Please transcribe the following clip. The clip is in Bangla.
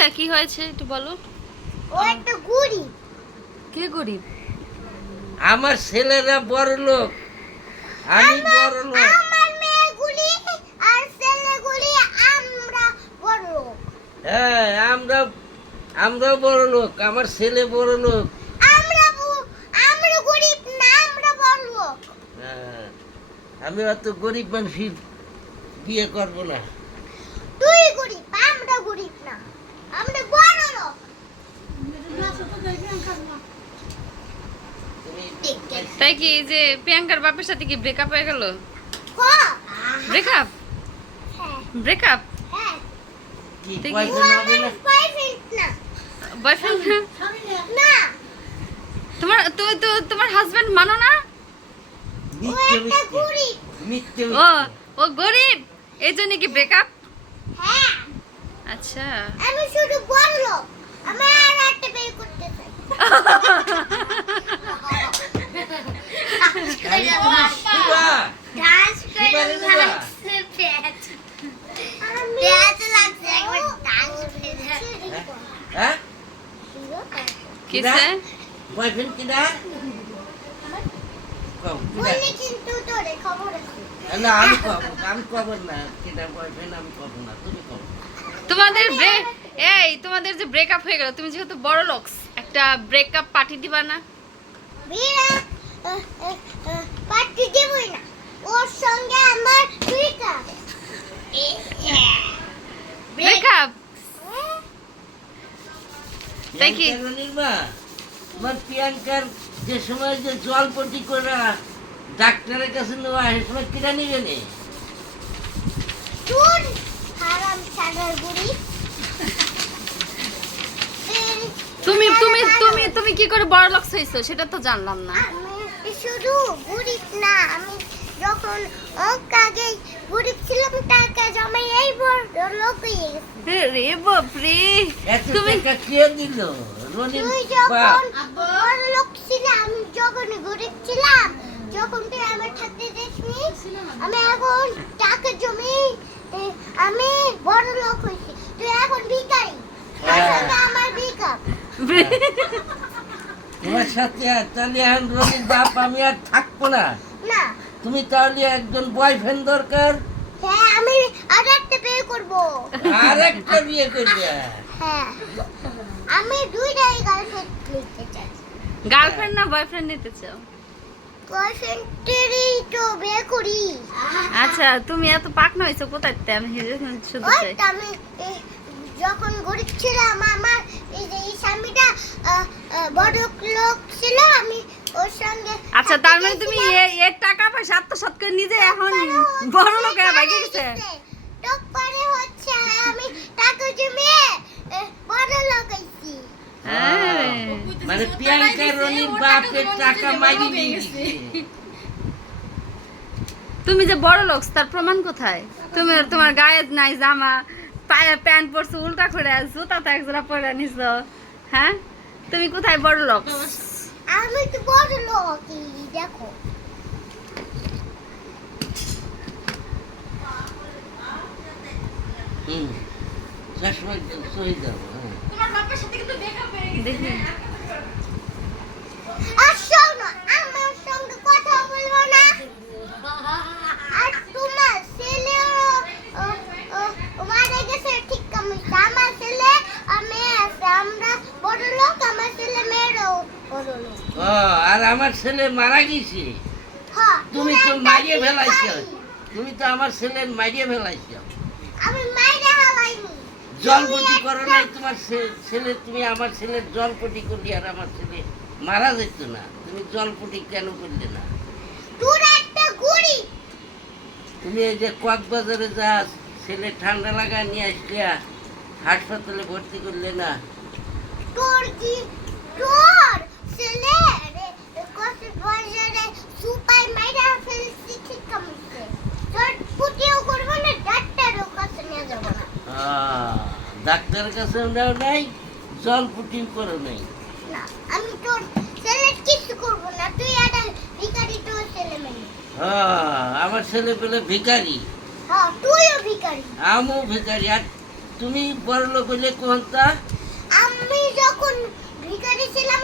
হয়েছে কি হয়েছে একটু বলো। ও একটা গুড়ি। কে গরিব আমার ছেলেরা বড় লোক। আমি বড় লোক। আমার মেয়েগুলি আর ছেলেগুলি আমরা বড় লোক। হ্যাঁ আমরা আমরাও বড় লোক আমার ছেলে বড় লোক। আমরা আমরা গরিব না আমরা বড় লোক। হ্যাঁ, আমি অত গরিব মানুষের বিয়ে করব না তুই গরিব আমরা গরিব না আমরা বড় লোক তুমি তাই কি এই যে প্রিয়াঙ্কার বাপের সাথে কি ব্রেকআপ হয়ে গেল? ব্রেকআপ হ্যাঁ। ব্রেকআপ হ্যাঁ আমার না? তোমার তুমি তো তোমার হাজবেন্ড মানো না? ও ও ও গরিব। এই জন্য কি ব্রেকআপ হ্যাঁ। আচ্ছা। আমি শুধু বড় লোক আমি আর একটা বিয়ে করতে চাই। কিসে? বয়ফ্রেন্ড কিনা কও, কিন্তু তোরে খবর আছে না আমি কব আমি কব না কিনা বয়ফ্রেন্ড আমি কব না তুমি কব তোমাদের ব্রেক এই তোমাদের যে ব্রেকআপ হয়ে গেল তুমি যেহেতু বড় লোকস একটা ব্রেকআপ পার্টি দিবা না? পার্টি দেবই না। ওর সঙ্গে আমার দুই কাজ ব্রেকআপ কি? প্রিয়াঙ্কার নির্মা তোমার প্রিয়াঙ্কার যে সময় যে জল পটি করে ডাক্তারের কাছে নেওয়া সে সময় নিবে নে? তুমি তুমি তুমি তুমি কি করে বড় লোকস হইছো সেটা তো জানলাম না। শুধু গরিব না আমি যখন অঙ্ক আগে গরিব ছিলাম টাকা জমাই এই বড় লোক হয়ে গেছি। রে বাপ রে এত তুমি কে দিল? তুই যখন বড় লোক ছিলাম আমি যখন গরিব ছিলাম যখন তুই আমার থাকতে দেখনি আমি এখন টাকা জমি আমি বড় লোক হয়েছি। তুই এখন তোর হ্যাঁ। আমার ভিকা তোমার সাথে আর তাহলে এখন রনির বাপ আমি আর থাকব না। না। তুমি তাহলে একজন বয়ফ্রেন্ড দরকার? হ্যাঁ আমি আর একটা বিয়ে করব। আর একটা বিয়ে করবে? হ্যাঁ। আমি দুইটাই গার্লফ্রেন্ড নিতে চাই। গার্লফ্রেন্ড না বয়ফ্রেন্ড নিতে চাও? গার্লফ্রেন্ডেরই তো বিয়ে করি। আচ্ছা তুমি এত পাকনা হয়েছো কোথায়? তে? আমি শুধু চাই। আমি যখন গরিব ছিলাম আমার এই স্বামীটা আহ, আহ, বড় লোক ছিল আমি ওর সঙ্গে আচ্ছা তার মানে তুমি এর টাকা পয়সা আত্মসাৎ করে নিজে এখন বড় লোক হয়ে গেছে? টক পরে হচ্ছে আমি টাকা জমিয়ে বড় লোক হয়েছি। মানে প্রিয়াঙ্কা রনির বাপের টাকা মাগি দিয়ে তুমি যে বড় লোক তার প্রমাণ কোথায়? তুমি তোমার গায়ে নাই জামা পায়ে প্যান্ট পরছো উল্টা করে জুতা তো একজোড়া পরে নিছো। হ্যাঁ? তুমি কোথায় বড় লোক? আমি তো বড় লোক দেখো। হ্যাঁ। আমার সঙ্গে কথা বলব না। আর তোমার ছেলে মারা গেছে ঠিক আমি আমার ছেলে আর মেয়ে আছে আমরা বড় লোক আমার ছেলে মেয়েরও বড় লোক ও আর আমার ছেলে মারা গেছে। হ্যাঁ তুমি তো মারিয়ে ফেলাইছ। তুমি তো আমার ছেলের মারিয়ে ফেলাইছ। জলপটি করো নাই তোমার ছেলে তুমি আমার ছেলের জলপটি করলি আর আমার ছেলে মারা যেত না। তুমি জলপটি কেন করলে না? তোর একটা গুড়ি। তুমি এই যে কক্সবাজারে যা ছেলে ঠান্ডা লাগা নিয়ে আসলে হাসপাতালে ভর্তি করলে না? তোর কি তোর ছেলে তার কাছে ওরাও নাই জল ফুটিং করো নাই। আমি তোর ছেলে কিছু করব না তুই ভিখারি তোর ছেলে হ্যাঁ আমার ছেলে পেলে ভিখারি। হ্যাঁ তুইও ভিখারি। ভিখারি আর তুমি বড় লোক কোনটা? আমি যখন ভিখারি ছিলাম